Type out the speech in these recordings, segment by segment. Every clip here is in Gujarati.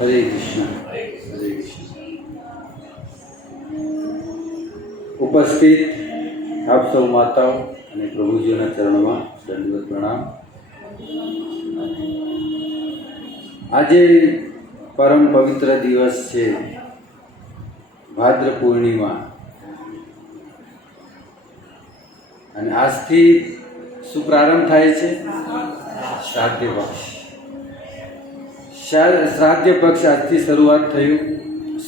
હરે કૃષ્ણ. હરે કૃષ્ણ. ઉપસ્થિત આપ સૌ માતાઓ અને પ્રભુજીઓના ચરણમાં દંડવત પ્રણામ. આજે પરમ પવિત્ર દિવસ છે, ભાદ્ર પૂર્ણિમા, અને આજથી શું પ્રારંભ થાય છે? શ્રાદ્ધ પક્ષ. શ્રાદ્ધ પક્ષ આજથી શરૂઆત થયું.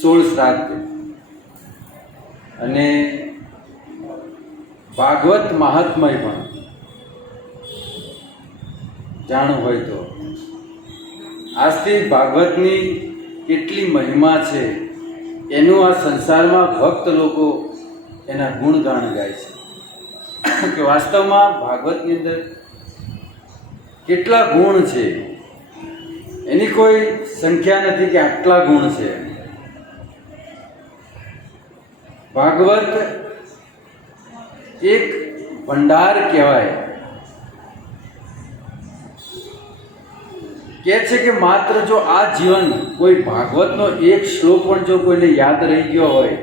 16 શ્રાદ્ધ. અને ભાગવત મહાત્મય પણ જાણવું હોય તો આજથી ભાગવતની કેટલી મહિમા છે એનું આ સંસારમાં ભક્ત લોકો એના ગુણગાન ગાય છે કે વાસ્તવમાં ભાગવતની અંદર કેટલા ગુણ છે, એની કોઈ સંખ્યા નથી કે આટલા ગુણ છે. ભાગવત એક ભંડાર કહેવાય. કહે છે કે માત્ર જો આ જીવન કોઈ ભાગવતનો એક શ્લોક પણ જો કોઈને યાદ રહી ગયો હોય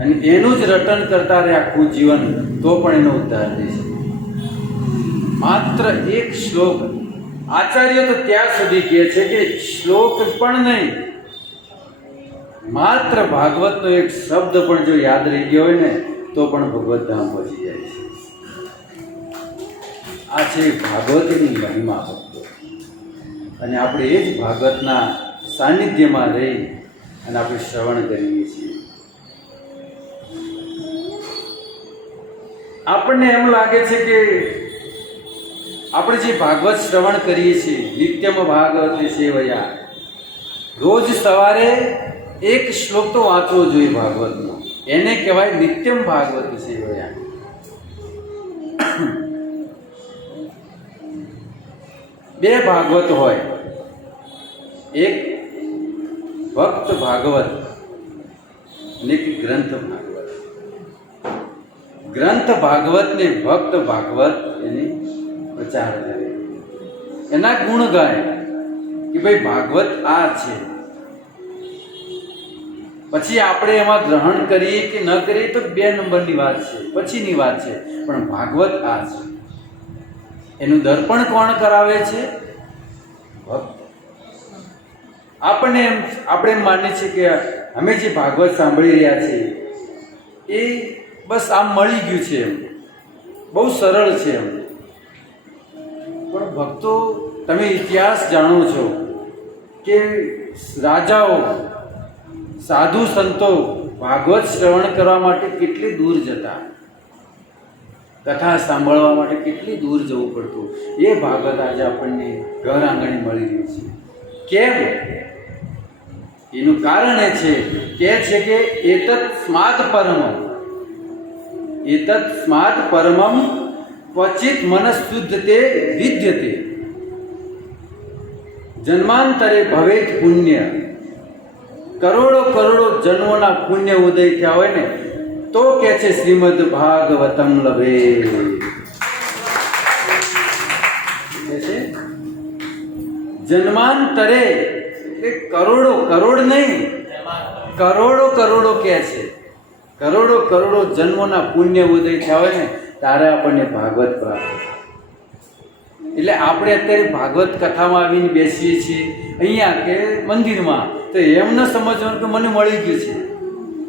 અને એનું જ રટન કરતા રહે આખું જીવન, તો પણ એનો ઉદ્ધાર થશે. માત્ર એક શ્લોક. આચાર્ય તો ત્યાં સુધી કહે છે કે શ્લોક પણ નહીં, માત્ર ભાગવતનો એક શબ્દ પણ જો યાદ રહી ગયો હોય ને તો પણ ભગવત ધામ પહોંચી જાય છે. આ છે ભાગવતની મહિમા ભક્તો. અને આપણે એ જ ભાગવતના સાનિધ્યમાં રહી અને આપણે શ્રવણ કરીએ છીએ. આપણને એમ લાગે છે કે આપણે જે ભાગવત શ્રવણ કરીએ છીએ, નિત્યમ ભાગવત સેવયા, રોજ સવારે એક શ્લોક તો વાંચવો જોઈએ ભાગવતનો. એને કહેવાય નિત્યમ ભાગવત સેવયા. બે ભાગવત હોય, એક ભક્ત ભાગવત અને એક ગ્રંથ ભાગવત. ગ્રંથ ભાગવત ને ભક્ત ભાગવત એની પ્રચાર કરે, એના ગુણ ગાય કે ભાઈ ભાગવત આ છે. પછી આપણે એમાં ગ્રહણ કરીએ કે ન કરીએ તો 2 નંબરની વાત છે, પછીની વાત છે. પણ ભાગવત આ છે. એનું દર્પણ કોણ કરાવે છે? ભક્ત. આપણે એમ માનીએ છીએ કે અમે જે ભાગવત સાંભળી રહ્યા છીએ એ બસ આમ મળી ગયું છે, એમ બહુ સરળ છે એમ. પણ ભક્તો, તમે ઇતિહાસ જાણો છો કે રાજાઓ, સાધુ સંતો ભાગવત શ્રવણ કરવા માટે કેટલી દૂર જતા, કથા સાંભળવા માટે કેટલી દૂર જવું પડતું. એ ભાગવત આજે આપણને ઘર આંગણે મળી રહ્યું છે. કેમ? એનું કારણ એ છે કે એતત સ્માદ પરમમ, એતત સ્માદ પરમમ ક્વચિત મનઃશુદ્ધતે વિદ્યતે જન્માંતરે ભવેત પુણ્ય. કરોડો જન્મોના પુણ્ય ઉદય થયા હોય ને તો કે છે શ્રીમદ ભાગવતમ લભે. જન્માંતરે એટલે કરોડ નહીં, કરોડો કે છે. કરોડો જન્મોના પુણ્ય ઉદય થયા હોય ને ત્યારે આપણને ભાગવત પ્રાપ્ત. એટલે આપણે અત્યારે ભાગવત કથામાં આવીને બેસીએ છીએ અહીંયા કે મંદિરમાં, તો એમ ન સમજવાનું કે મને મળી ગયું છે,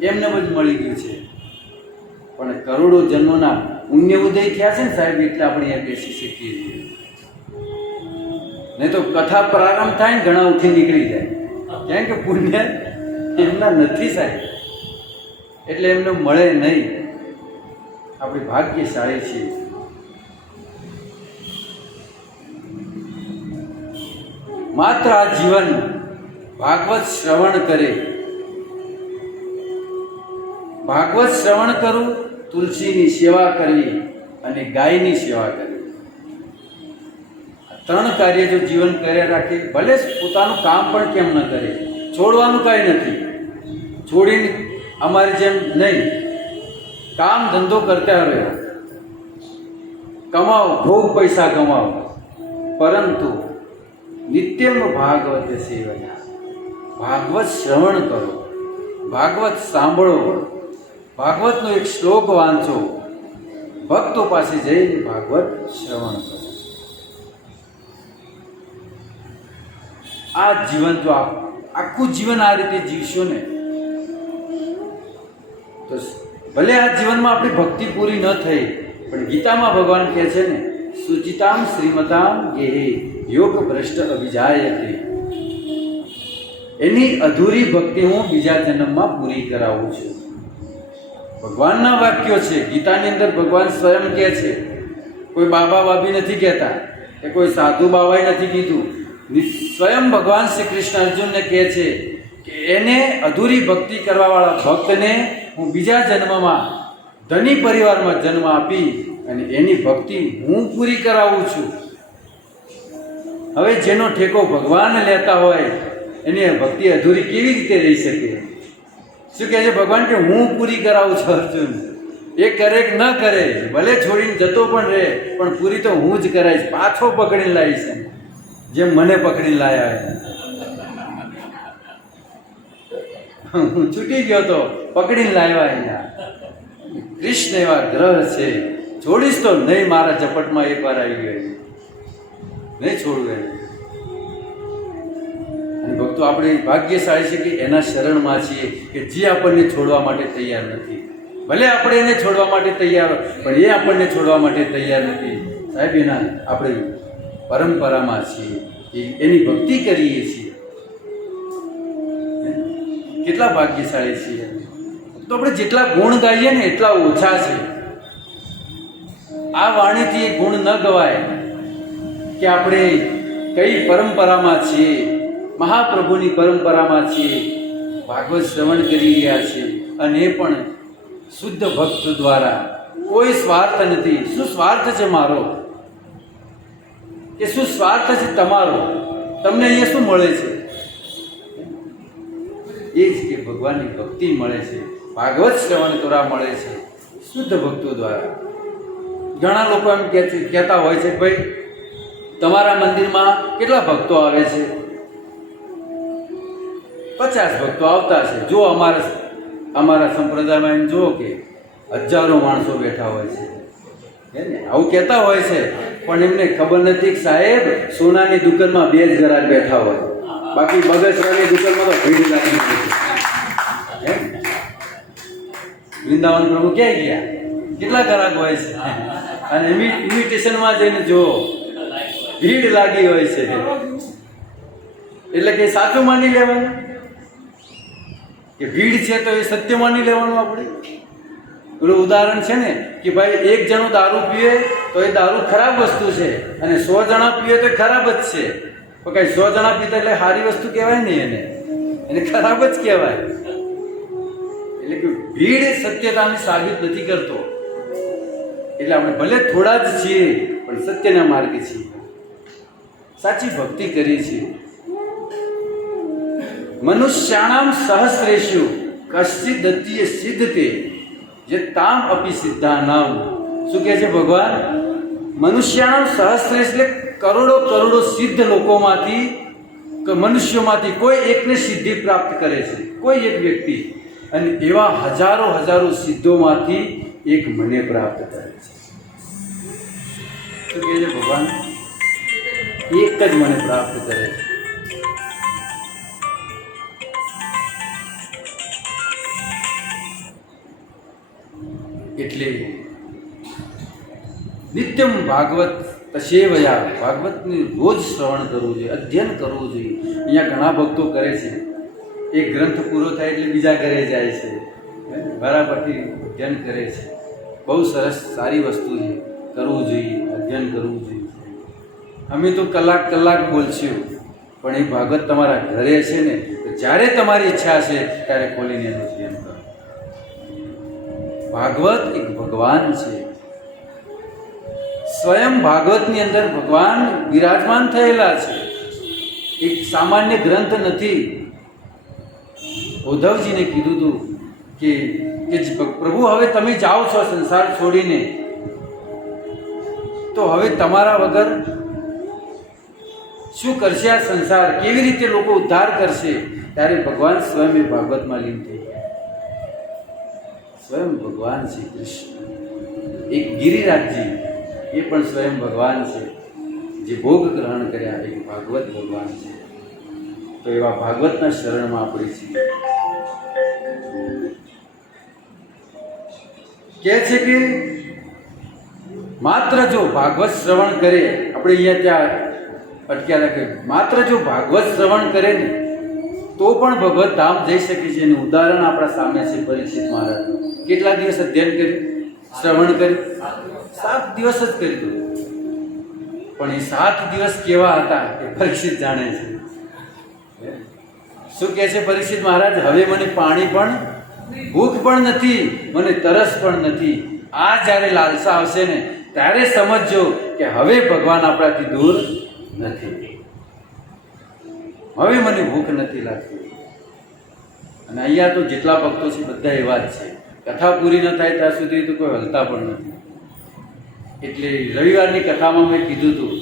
એમને જ મળી ગયું છે. પણ કરોડો જન્મોના પુણ્ય ઉદય થયા છે ને સાહેબ, એટલે આપણે અહીંયા બેસી શકીએ છીએ. નહીં તો કથા પ્રારંભ થાય ને ઘણા ઉઠી નીકળી જાય, કેમ કે પુણ્ય એમના નથી સાહેબ, એટલે એમને મળે નહીં. આપણે ભાગ્યશાળી છીએ. માત્ર આ જીવન ભાગવત શ્રવણ કરે. ભાગવત શ્રવણ કરવું, તુલસીની સેવા કરવી અને ગાયની સેવા કરવી. 3 કાર્ય જો જીવન કર્યા રાખે, ભલે પોતાનું કામ પણ કેમ ન કરે, છોડવાનું કાંઈ નથી. છોડીને અમારી જેમ નહીં, કામ ધંધો કરતા રહ્યો, કમાઓ, ખૂબ પૈસા કમાઓ, પરંતુ નિત્યમ ભાગવત સેવયા. ભાગવત શ્રવણ કરો, ભાગવત સાંભળો, ભાગવતનો એક શ્લોક વાંચો, ભક્તો પાસે જઈને ભાગવત શ્રવણ કરો. આ જીવન જો આખું જીવન આ રીતે જીવશો ને તો ભલે આ જીવનમાં આપણી ભક્તિ પૂરી ન થઈ, પણ ગીતામાં ભગવાન કહે છે ને, સુચિતામ શ્રીમતામ ગેહે યોગ ભ્રષ્ટ અભિજાયતે. એની અધૂરી ભક્તિ હું બીજા જન્મમાં પૂરી કરાવું છું. ભગવાનના વાક્યો છે. ગીતાની અંદર ભગવાન સ્વયં કહે છે, કોઈ બાબા બાબી નથી કહેતા કે કોઈ સાધુ બાબાએ નથી કીધું. સ્વયં ભગવાન શ્રી કૃષ્ણ અર્જુનને કહે છે કે એને અધૂરી ભક્તિ કરવાવાળા ભક્તને હું બીજા જન્મમાં ધની પરિવારમાં જન્મ આપી અને એની ભક્તિ હું પૂરી કરાવું છું. હવે જેનો ઠેકો ભગવાન લેતા હોય એની ભક્તિ અધૂરી કેવી રીતે રહી શકે? શું કહે છે ભગવાન કે હું પૂરી કરાવું છું અર્જુન. એ કરે કે ન કરે, ભલે છોડીને જતો પણ રહે, પણ પૂરી તો હું જ કરાવીશ. પાછો પકડીને લાવીશ, જેમ મને પકડીને લાયા. હું છૂટી ગયો તો પકડીને લાવ્યા. અહીંયા કૃષ્ણ એવા ગ્રહ છે, છોડીશ તો નહીં. મારા ઝપટમાં એકવાર આવી ગયો, નહીં છોડવું એને. અને ભક્તો આપણે ભાગ્યશાળી છે કે એના શરણમાં છીએ કે જે આપણને છોડવા માટે તૈયાર નથી. ભલે આપણે એને છોડવા માટે તૈયાર, પણ એ આપણને છોડવા માટે તૈયાર નથી. સાહેબ, એના આપણે પરંપરામાં છીએ, એની ભક્તિ કરીએ છીએ. કેટલા ભાગ્યશાળી છીએ. તો આપણે જેટલા ગુણ ગાઈએ ને એટલા ઓછા છે. આ વાણીથી એ ગુણ ન ગવાય કે આપણે કઈ પરંપરામાં છીએ. મહાપ્રભુની પરંપરામાં છીએ, ભાગવત શ્રવણ કરી રહ્યા છીએ, અને એ પણ શુદ્ધ ભક્ત દ્વારા. કોઈ સ્વાર્થ નથી. શું સ્વાર્થ છે મારો કે શું સ્વાર્થ છે તમારો? તમને અહીંયા શું મળે છે? એ જ કે ભગવાનની ભક્તિ મળે છે, ભાગવત શ્રવણ કરવા મળે છે શુદ્ધ ભક્તો દ્વારા. ઘણા લોકો એમ કહેતા હોય છે, ભાઈ તમારા મંદિરમાં કેટલા ભક્તો આવે છે? 50 ભક્તો આવતા છે. જો અમારા સંપ્રદાયમાં એમ જુઓ કે હજારો માણસો બેઠા હોય છે. આવું કહેતા હોય છે, પણ એમને ખબર નથી કે સાહેબ સોનાની દુકાનમાં 2 જ ગ્રાહક બેઠા હોય, બાકી બગસરાની દુકાનમાં તો ભીડ લાગી ગઈ. વૃંદાવન પ્રભુ ક્યાં ગયા? કેટલા ગ્રાહક હોય છે, અને ઇન્વિટેશનમાં જઈને જો ભીડ લાગી હોય છે. એટલે કે સાચું માની લેવાનું કે ભીડ છે તો એ સત્ય માની લેવાનું. આપણે પેલું ઉદાહરણ છે ને કે ભાઈ 1 જણો દારૂ પીએ તો એ દારૂ ખરાબ વસ્તુ છે, અને 100 જણા પીએ તો ખરાબ જ છે. તો કઈ 100 જણા પીતા એટલે સારી વસ્તુ કહેવાય નહીં, એને ખરાબ જ કહેવાય. એટલે કે ભીડ સત્યતાને સાબિત નથી કરતો. એટલે આપણે ભલે થોડા જ છીએ, પણ સત્યના માર્ગે છીએ, સાચી ભક્તિ કરીએ છીએ. મનુષ્યાણામ સહસ્રેષુ કશ્ચિદ દત્તીય સિદ્ધતે જે તામ અપી સિદ્ધાનામ. શું કહે છે ભગવાન? મનુષ્યાણામ સહસ્રેષ એટલે કરોડો સિદ્ધ લોકોમાંથી, મનુષ્યોમાંથી કોઈ એકને સિદ્ધિ પ્રાપ્ત કરે છે, કોઈ એક વ્યક્તિ. અને એવા હજારો સિદ્ધોમાંથી એક મને પ્રાપ્ત કરે છે. શું કહે છે ભગવાન? એક જ મને પ્રાપ્ત કરે છે. એટલે નિત્યમ ભાગવત તસેવયા, ભાગવતની રોજ શ્રવણ કરવું જોઈએ, અધ્યયન કરવું જોઈએ. અહીંયા ઘણા ભક્તો કરે છે, એક ગ્રંથ પૂરો થાય એટલે બીજા ઘરે જાય છે, બરાબરથી અધ્યયન કરે છે. બહુ સરસ, સારી વસ્તુ છે, કરવું જોઈએ, અધ્યયન કરવું જોઈએ. અમે તો કલાક બોલશું, પણ એ ભાગવત તમારા ઘરે છે ને, તો જ્યારે તમારી ઈચ્છા છે ત્યારે ખોલીને એનું અધ્યયન કરો. ભાગવત એક ભગવાન છે. સ્વયં ભાગવતની અંદર ભગવાન બિરાજમાન થયેલા છે. એક સામાન્ય ગ્રંથ નથી. ઉદ્ધવજીને કીધું હતું કે પ્રભુ હવે તમે જાઓ છો સંસાર છોડીને, તો હવે તમારા વગર શું કરશે આ સંસાર? કેવી રીતે લોકો ઉદ્ધાર કરશે? ત્યારે ભગવાન સ્વયં એ ભાગવતમાં લીન થઈ ગયા. સ્વયં ભગવાન શ્રી કૃષ્ણ, એક ગિરિરાજજી એ પણ સ્વયં ભગવાન છે, જે ભોગ ગ્રહણ કર્યા એક ભાગવત ભગવાન છે. તો એવા ભાગવતના શરણમાં આપણે છીએ. કહે છે કે માત્ર જો ભાગવત શ્રવણ કરે, આપણે અહીંયા ત્યાં અટક્યા રાખે, માત્ર જો ભાગવત શ્રવણ કરે ને તો પણ ભગવત ધામ જઈ શકે છે. એનું ઉદાહરણ આપણા સામે છે પરીક્ષિત મહારાજનું. કેટલા દિવસ અધ્યયન કર્યું, શ્રવણ કર્યું? 7 દિવસ જ કર્યું. પણ એ 7 દિવસ કેવા હતા એ પરીક્ષિત જાણે છે. શું કહે છે પરીક્ષિત મહારાજ? હવે મને પાણી પણ, ભૂખ પણ નથી, મને તરસ પણ નથી. આ જ્યારે લાલસા આવશે ને ત્યારે સમજજો કે હવે ભગવાન આપણાથી દૂર નથી. હવે મને ભૂખ નથી લાગતી. અને અહીંયા તો જેટલા ભક્તો છે બધા એવા જ છે. કથા પૂરી ન થાય ત્યાં સુધી તો કોઈ હલતા પણ નથી. એટલે રવિવારની કથામાં મેં કીધું હતું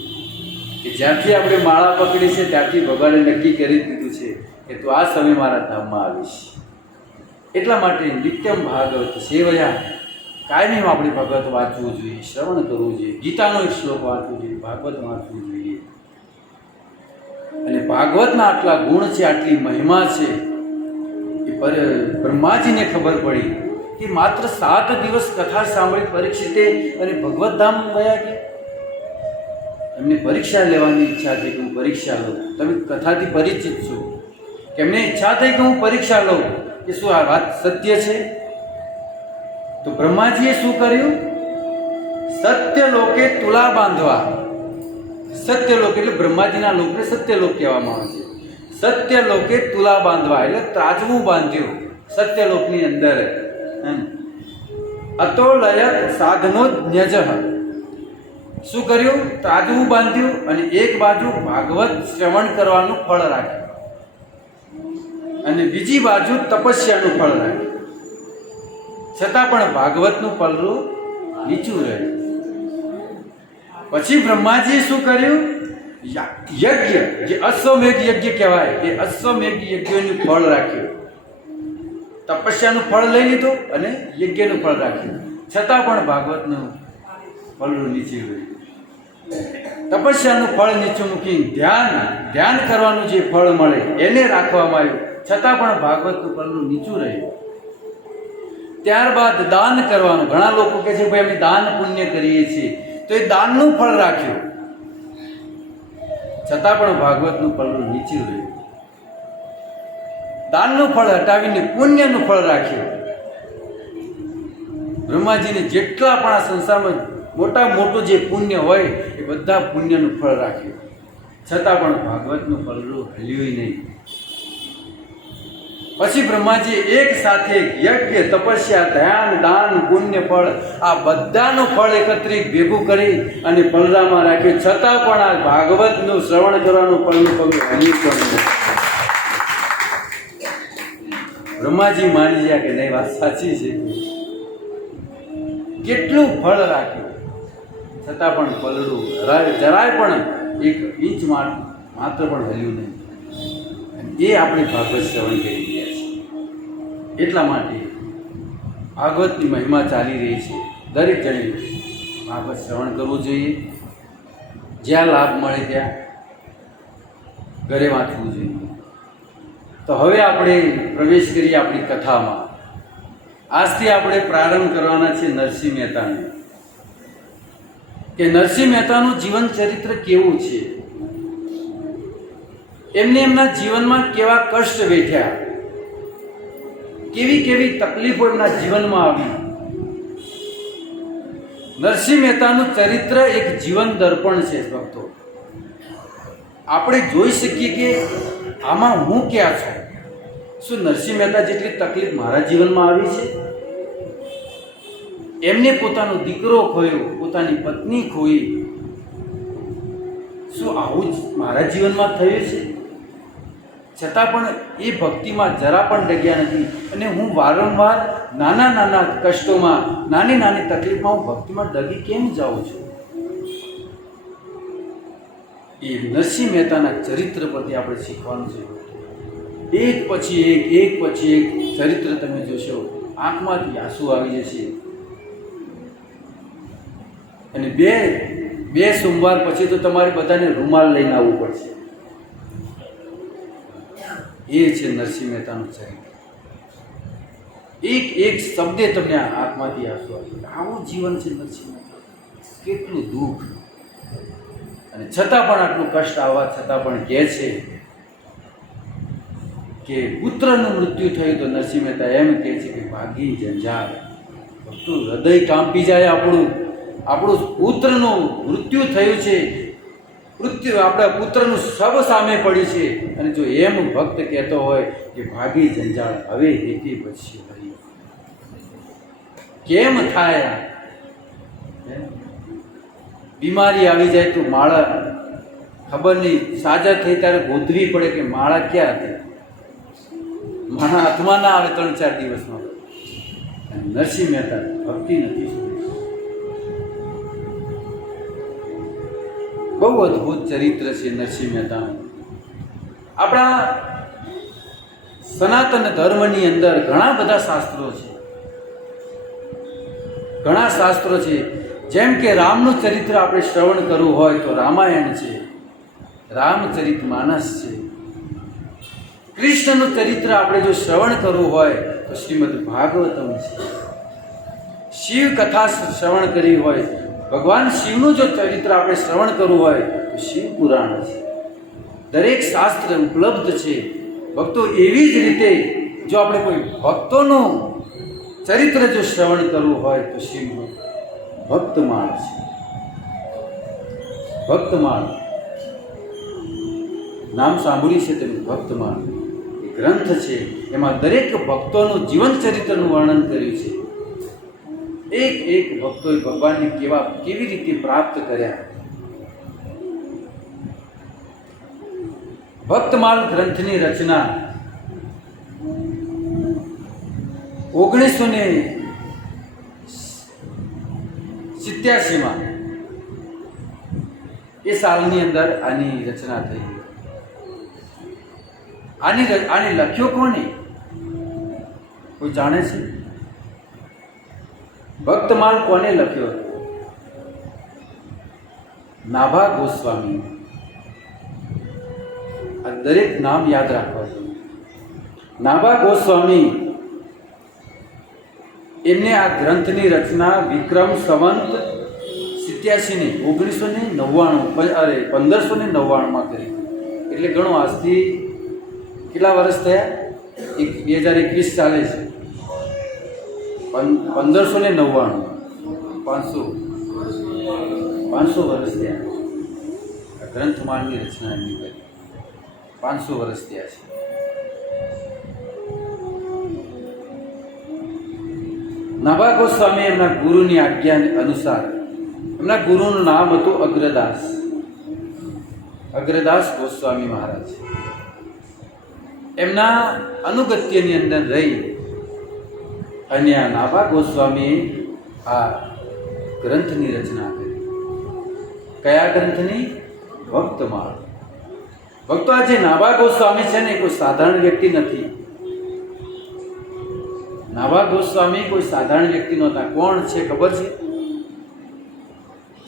કે જ્યાંથી આપણે માળા પકડી છે ત્યાંથી ભગવાને નક્કી કરી દીધું છે કે તું આ સમય મારા ધામમાં આવીશ. એટલા માટે નિત્યમ ભાગવત સેવયા, કાયમી આપણે ભગવત વાંચવું જોઈએ, શ્રવણ કરવું જોઈએ, ગીતાનો એક શ્લોક વાંચવું જોઈએ, ભાગવત વાંચવું જોઈએ. અને ભાગવતના આટલા ગુણ છે, આટલી મહિમા છે, એ બ્રહ્માજીને ખબર પડી કે માત્ર 7 દિવસ કથા સાંભળી પરીક્ષિતે અને ભગવત ધામ ગયા કે એમને પરીક્ષા લેવાની ઈચ્છા થઈ કે હું પરીક્ષા લઉં. તમે કથાથી પરિચિત છો કે એમને ઈચ્છા થઈ કે હું પરીક્ષા લઉં કે શું આ વાત સત્ય છે. તો બ્રહ્માજીએ શું કર્યું? સત્ય લોકે તુલા બાંધવા. સત્ય લોક એટલે બ્રહ્માજીના લોકને સત્ય લોક કહેવામાં આવે છે. સત્ય લોકે તુલા બાંધવા એટલે ત્રાજવું બાંધ્યું સત્ય લોકની અંદર. અતોલયત સાધનો જ્ઞજ. શું કર્યું? ત્રાજવું બાંધ્યું અને એક બાજુ ભાગવત શ્રવણ કરવાનું ફળ રાખ્યું અને બીજી બાજુ તપસ્યાનું ફળ રાખ્યું. છતાં પણ ભાગવતનું પલરું નીચું રહ્યું. પછી બ્રહ્માજીએ શું કર્યું? યજ્ઞ, જે અશ્વમેઘ યજ્ઞ કહેવાય, એ અશ્વમેઘ યજ્ઞનું ફળ રાખ્યું. તપસ્યાનું ફળ લઈ લીધું અને યજ્ઞનું ફળ રાખ્યું. છતાં પણ ભાગવતનું ફળનું નીચે રહ્યું. તપસ્યાનું ફળ નીચું મૂકી ધ્યાન કરવાનું જે ફળ મળે એને રાખવામાં આવ્યું. છતાં પણ ભાગવતનું ફળનું નીચું રહ્યું. ત્યારબાદ દાન કરવાનું. ઘણા લોકો કહે છે ભાઈ અમે દાન પુણ્ય કરીએ છીએ, તો એ દાનનું ફળ રાખ્યું. છતાં પણ ભાગવતનું ફળનું નીચું રહ્યું. દાનનું ફળ હટાવીને પુણ્યનું ફળ રાખ્યું. બ્રહ્માજીને જેટલા પણ આ સંસારમાં મોટા મોટું જે પુણ્ય હોય એ બધા પુણ્યનું ફળ રાખ્યું. છતાં પણ ભાગવતનું ફળનું હલ્યું નહીં. પછી બ્રહ્માજી એક સાથે યજ્ઞ, તપસ્યા, ધ્યાન, દાન, પુણ્ય ફળ આ બધાનું ફળ એકત્રિત ભેગું કરી અને પલરામાં રાખ્યું. છતાં પણ આ ભાગવતનું શ્રવણ કરવાનું ફળનું પગલું હલ્યું પણ નહીં. બ્રહ્માજી માની ગયા કે નહીં, વાત સાચી છે. કેટલું ફળ રાખ્યું છતાં પણ પલડું જરાય પણ 1 ઇંચ માત્ર પણ હલ્યું નહીં. એ આપણે ભાગવત શ્રવણ કરી રહ્યા છીએ. એટલા માટે ભાગવતની મહિમા ચાલી રહી છે. દરેક જણે ભાગવત શ્રવણ કરવું જોઈએ. જ્યાં લાભ મળે ત્યાં ઘરે વાંચવું જોઈએ. તો હવે આપણે પ્રવેશ કરીએ આપણી કથામાં. આજથી આપણે પ્રારંભ કરવાના છે નરસિંહ મહેતાને, કે નરસિંહ મહેતાનું જીવન ચરિત્ર કેવું છે, એમને એમના જીવનમાં કેવા કષ્ટ વેઠ્યા, કેવી કેવી તકલીફો એમના જીવનમાં આવી. નરસિંહ મહેતાનું ચરિત્ર એક જીવન દર્પણ છે ભક્તો. આપણે જોઈ શકીએ કે આમાં હું ક્યાં છું. શું નરસિંહ મહેતા જેટલી તકલીફ મારા જીવનમાં આવી છે? એમને પોતાનો દીકરો ખોયો, પોતાની પત્ની ખોઈ. શું આવું જ મારા જીવનમાં થયું છે? છતાં પણ એ ભક્તિમાં જરા પણ ડગ્યા નથી. અને હું વારંવાર નાના નાના કષ્ટોમાં, નાની નાની તકલીફમાં હું ભક્તિમાં ડગી કેમ જાઉં છું? એ નરસિંહ મહેતાના ચરિત્ર પરથી આપણે શીખવાનું છે. એક પછી એક ચરિત્ર તમે જોશો, આંખમાંથી આંસુ આવી જશે. અને બે સોમવાર પછી તો તમારે બધાને રૂમાલ લઈને આવવું પડશે. એ છે નરસિંહ મહેતાનું ચરિત્ર. એક શબ્દે તમને આંખમાંથી આંસુ આવે. આવું જીવન છે નરસિંહ મહેતા. કેટલું દુઃખ, અને છતાં પણ આટલું કષ્ટ આવવા છતાં પણ કહે છે કે પુત્રનું મૃત્યુ થયું તો નરસિંહ મહેતા એમ કહે છે કે ભાગી જંજાળ. બધું હૃદય કાંપી જાય આપણું પુત્રનું મૃત્યુ થયું છે, આપણા પુત્રનું શબ સામે પડ્યું છે, અને જો એમ ભક્ત કહેતો હોય કે ભાગી જંજાળ હવે હેતી બચશે હરી. કેમ થાય? બીમારી આવી જાય તો માળા ખબર નહીં, સાજા થઈ ત્યારે ગોતવી પડે કે માળા ક્યાં હતી. માળા હાથમાં ના આવે 3-4 દિવસમાં. નરસિંહ મહેતા ભક્તિ નથી. બહુ અદ્ભુત ચરિત્ર છે નરસિંહ મહેતાનું. આપણા સનાતન ધર્મની અંદર ઘણા બધા શાસ્ત્રો છે, જેમ કે રામનું ચરિત્ર આપણે શ્રવણ કરવું હોય તો રામાયણ છે, રામચરિત માનસ છે. કૃષ્ણનું ચરિત્ર આપણે જો શ્રવણ કરવું હોય તો શ્રીમદ ભાગવતમ છે. શિવ કથા શ્રવણ કરવી હોય, ભગવાન શિવનું જો ચરિત્ર આપણે શ્રવણ કરવું હોય તો શિવ પુરાણ છે. દરેક શાસ્ત્ર ઉપલબ્ધ છે. ભક્તો એવી જ રીતે જો આપણે કોઈ ભક્તોનું ચરિત્ર જો શ્રવણ કરવું હોય તો શિવનું ભક્તમાળ છે. ભક્તમાળ નામ સાંભળ્યું છે તેનું. ભક્તમાળ ગ્રંથ છે, એમાં દરેક ભક્તોનું જીવન ચરિત્રનું વર્ણન કર્યું છે. એક ભક્તોએ ભગવાનને કેવી રીતે પ્રાપ્ત કર્યા. ભક્તમાલ ગ્રંથની રચના 1987 એ સાલની અંદર આની રચના થઈ. આને લખ્યો કોને? કોઈ જાણે છે? ભક્તમાલ કોને લખ્યો? નાભા ગોસ્વામી. આ દરેક નામ યાદ રાખવા જોઈએ. નાભા ગોસ્વામી એમને આ ગ્રંથની રચના વિક્રમ સંવંત 1599 કરી. એટલે ઘણો આજથી કેટલા વર્ષ થયા? 2021 ચાલે છે. 1599 500 વર્ષ થયા. ગ્રંથમાળની રચના એમની કરી. 500 વર્ષ થયા છે. નાભા ગોસ્વામી એમના ગુરુની આજ્ઞા અનુસાર, એમના ગુરુનું નામ હતું અગ્રદાસ ગોસ્વામી મહારાજ. એમના અનુગત્યની અંદર રહી અને આ નાભા ગોસ્વામીએ આ ગ્રંથની રચના કરી. કયા ગ્રંથની? ભક્તમાળ. ભક્તો, આ જે નાભા ગોસ્વામી છે ને, કોઈ સાધારણ વ્યક્તિ નથી. નાભા ગોસ્વામી કોઈ સાધારણ વ્યક્તિ નહોતા. કોણ છે ખબર છે?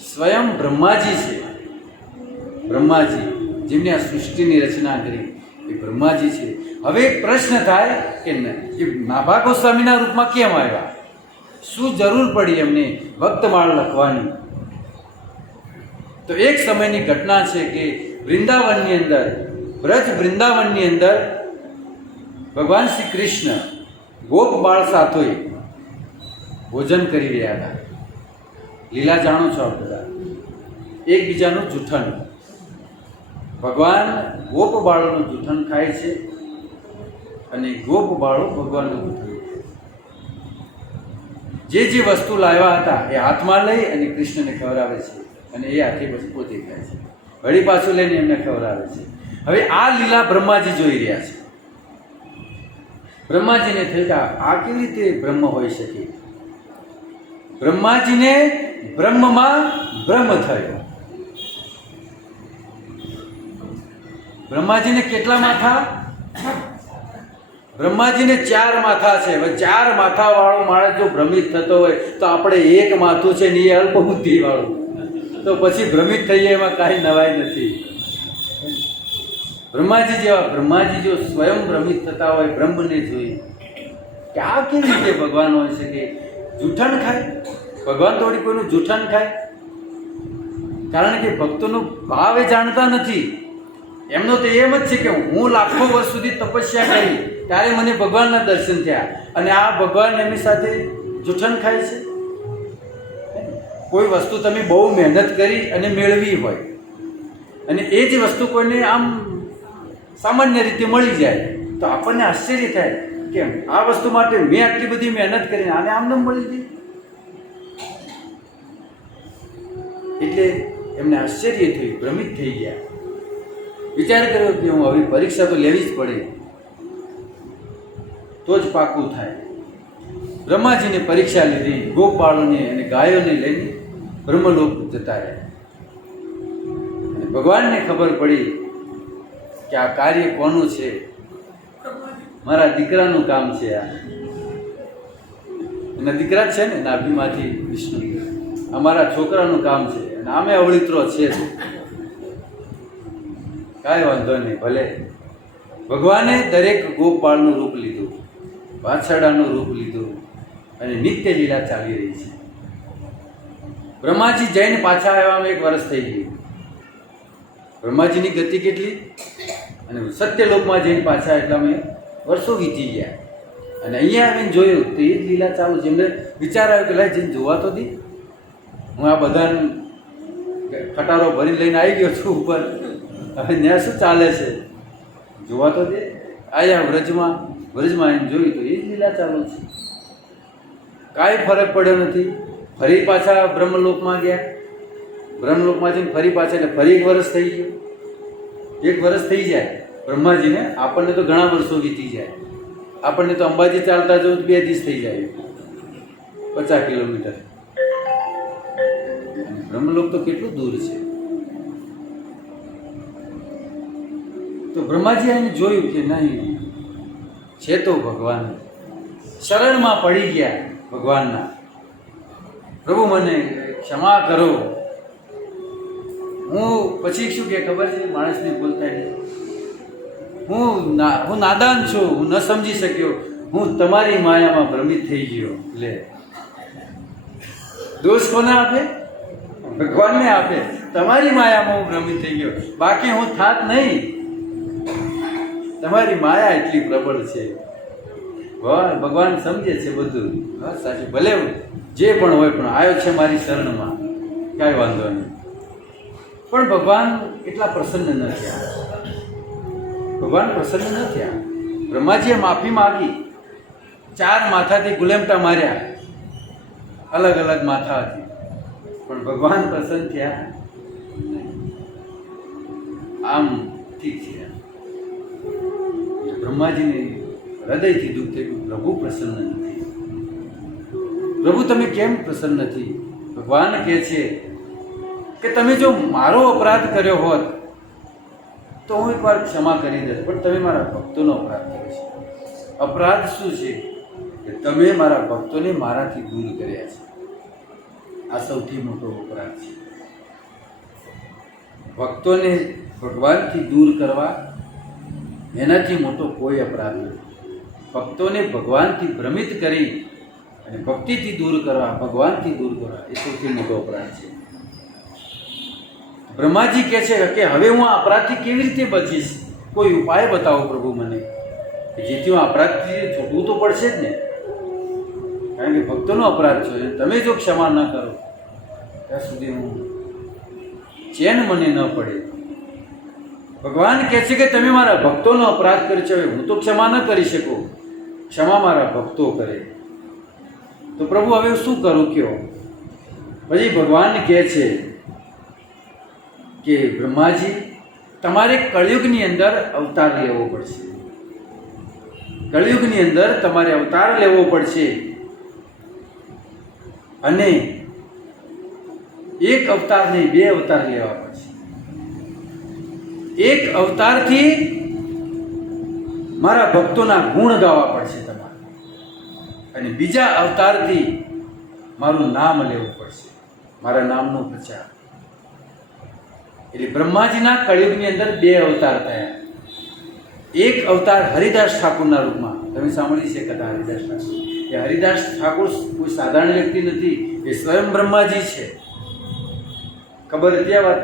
સ્વયં બ્રહ્માજી છે. બ્રહ્માજી જેમને આ સૃષ્ટિની રચના કરી એ બ્રહ્માજી છે. હવે એક પ્રશ્ન થાય કે નાભા ગોસ્વામીના રૂપમાં કેમ આવ્યા? શું જરૂર પડી એમને ભક્તમાળ લખવાની? તો એક સમયની ઘટના છે કે વૃંદાવનની અંદર, બ્રજ વૃંદાવનની અંદર ભગવાન શ્રી કૃષ્ણ ગોપ બાળ સાથે ભોજન કરી રહ્યા હતા. લીલા જાણો છો બધા, એકબીજાનું જૂઠન. ભગવાન ગોપ બાળોનું જૂઠન ખાય છે અને ગોપ બાળો ભગવાનનું જૂઠન. જે વસ્તુ લાવ્યા હતા એ હાથમાં લઈ અને કૃષ્ણને ખવડાવે છે, અને એ હાથે પછી પોતે ખાય છે. વળી પાછું લઈને એમને ખવડાવે છે. હવે આ લીલા બ્રહ્માજી જોઈ રહ્યા છે. બ્રહ્માજીને થયું કે આ કેવી રીતે બ્રહ્મ હોઈ શકે? બ્રહ્માજીને બ્રહ્મમાં બ્રહ્મ થયો. બ્રહ્માજીને કેટલા માથા? બ્રહ્માજીને 4 માથા છે. હવે 4 માથા વાળો માણસ જો ભ્રમિત થતો હોય તો આપણે એક માથું છે ને એ અલ્પ બુદ્ધિ વાળું, તો પછી ભ્રમિત થઈએ એમાં કાંઈ નવાઈ નથી. બ્રહ્માજી જો સ્વયં ભ્રમિત થતા હોય બ્રહ્મને જોઈ કે આ કેવી રીતે ભગવાન હોય છે કે જૂઠાણ ખાય? ભગવાન થોડી કોઈનું જૂઠાણ ખાય? કારણ કે ભક્તોનો ભાવ એ જાણતા નથી. એમનો તો એમ જ છે કે હું લાખો વર્ષ સુધી તપસ્યા કરી ત્યારે મને ભગવાનના દર્શન થયા, અને આ ભગવાન એમની સાથે જૂઠાણ ખાય છે. કોઈ વસ્તુ તમે બહુ મહેનત કરી અને મેળવી હોય અને એ જ વસ્તુ કોઈને આમ સામાન્ય રીતે મળી જાય તો આપણને આશ્ચર્ય થાય કે આ વસ્તુ માટે મેં આટલી બધી મહેનત કરીને આને આમને મળી ગઈ. એટલે એમને આશ્ચર્ય થયું, ભ્રમિત થઈ ગયા. વિચાર કર્યો કે હું હવે પરીક્ષા તો લેવી જ પડે તો જ પાકું થાય. બ્રહ્માજીને પરીક્ષા લીધી, ગોપબાળોને અને ગાયોને લઈને બ્રહ્મલોક જતા રહ્યા. અને ભગવાનને ખબર પડી કે આ કાર્ય કોનું છે? મારા દીકરાનું કામ છે. આ એના દીકરા છે ને નાભીમાંથી વિષ્ણુ, અમારા છોકરાનું કામ છે અને આમે અવળિત્રો છે. કાંઈ વાંધો નહીં, ભલે. ભગવાને દરેક ગોપબાળનું રૂપ લીધું, વાછરડાનું રૂપ લીધું અને નિત્ય લીલા ચાલી રહી છે. બ્રહ્માજી જઈને પાછા આવ્યામાં 1 વર્ષ થઈ ગયું. બ્રહ્માજીની ગતિ કેટલી, અને સત્યલોકમાં જઈને પાછા એટલામાં વર્ષો વીતી ગયા. અને અહીંયા આવીને જોયું તો એ જ લીલા ચાલુ છે. એમને વિચાર આવ્યો કે લાય જઈને જોવા તો દે. હું આ બધાને ખટારો ભરી લઈને આવી ગયો છું ઉપર, હવે ત્યાં શું ચાલે છે જોવા તો દે. આવ્યા વ્રજમાં આવીને જોયું તો એ જ લીલા ચાલુ છે. કાંઈ ફરક પડ્યો નથી. ફરી પાછા બ્રહ્મલોકમાં ગયા. બ્રહ્મલોકમાં જઈને ફરી પાછા, એટલે ફરી 1 વર્ષ થઈ ગયું. 1 વર્ષ થઈ જાય બ્રહ્માજીને, આપણને તો ઘણા વર્ષો વીતી જાય. આપણને તો અંબાજી ચાલતા જવું 2 દિવસ થઈ જાય, 50 કિલોમીટર. બ્રહ્મલોક તો કેટલું દૂર છે. તો બ્રહ્માજી આને જોયું કે નહીં, છે તો ભગવાન. શરણમાં પડી ગયા ભગવાનના. પ્રભુ મને ક્ષમા કરો. હું પછી શું કે ખબર છે, માણસને ભૂલ થાય, હું નાદાન છું, હું ન સમજી શક્યો, હું તમારી માયામાં ભ્રમિત થઈ ગયો. લે, દોષ કોને આપે? ભગવાનને આપે. તમારી માયામાં હું ભ્રમિત થઈ ગયો, બાકી હું થાત નહીં. તમારી માયા એટલી પ્રબળ છે. ભગવાન સમજે છે બધું. હા, સાચું. ભલે જે પણ હોય, પણ આવ્યો છે મારી શરણમાં, કાંઈ વાંધો નહીં. પણ ભગવાન એટલા પ્રસન્ન ન થયા. ભગવાન પ્રસન્ન ન થયા. બ્રહ્માજીએ માફી માગી, 4 માથાથી ગુલેમટા માર્યા, અલગ અલગ માથા હતી, પણ ભગવાન પ્રસન્ન થયા નહીં. આમ ઠીક છે. બ્રહ્માજીને હૃદયથી દુઃખ થયું, પ્રભુ પ્રસન્ન નથી. પ્રભુ તમે કેમ પ્રસન્ન નથી? ભગવાન કહે છે કે તમે જો મારો અપરાધ કર્યો હોત તો હું એકવાર ક્ષમા કરી દઈશ, પણ તમે મારા ભક્તોનો અપરાધ કર્યો છે. અપરાધ શું છે? કે તમે મારા ભક્તોને મારાથી દૂર કર્યા છે. આ સૌથી મોટો અપરાધ છે. ભક્તોને ભગવાનથી દૂર કરવા એનાથી મોટો કોઈ અપરાધ નથી. ભક્તોને ભગવાનથી ભ્રમિત કરી અને ભક્તિથી દૂર કરવા, ભગવાનથી દૂર કરવા, એ સૌથી મોટો અપરાધ છે. બ્રહ્માજી કહે છે કે હવે હું આ અપરાધથી કેવી રીતે બચીશ? કોઈ ઉપાય બતાવો પ્રભુ મને, જેથી હું અપરાધથી છૂટવું તો પડશે જ ને. કારણ કે ભક્તોનો અપરાધ છે. તમે જો ક્ષમા ન કરો ત્યાં સુધી હું ચેન મને ન પડે. ભગવાન કહે છે કે તમે મારા ભક્તોનો અપરાધ કર્યો છે, હવે હું તો ક્ષમા ન કરી શકું, ક્ષમા મારા ભક્તો કરે. તો પ્રભુ હવે શું કરું કયો? પછી ભગવાન કહે છે કે બ્રહ્માજી, તમારે કળિયુગની અંદર અવતાર લેવો પડશે. કળિયુગની અંદર તમારે અવતાર લેવો પડશે, અને 1 અવતાર નહીં, 2 અવતાર લેવા પડશે. 1 અવતારથી મારા ભક્તોના ગુણ ગાવા પડશે તમારે, અને બીજા અવતારથી મારું નામ લેવું પડશે, મારા નામનો પ્રચાર. એટલે બ્રહ્માજીના કળિયુગની અંદર 2 અવતાર થયા. એક અવતાર હરિદાસ ઠાકુરના રૂપમાં. તમે સાંભળી છે કથા હરિદાસ ઠાકુર. એ હરિદાસ ઠાકુર કોઈ સાધારણ વ્યક્તિ નથી, એ સ્વયં બ્રહ્માજી છે. ખબર હતી આ વાત?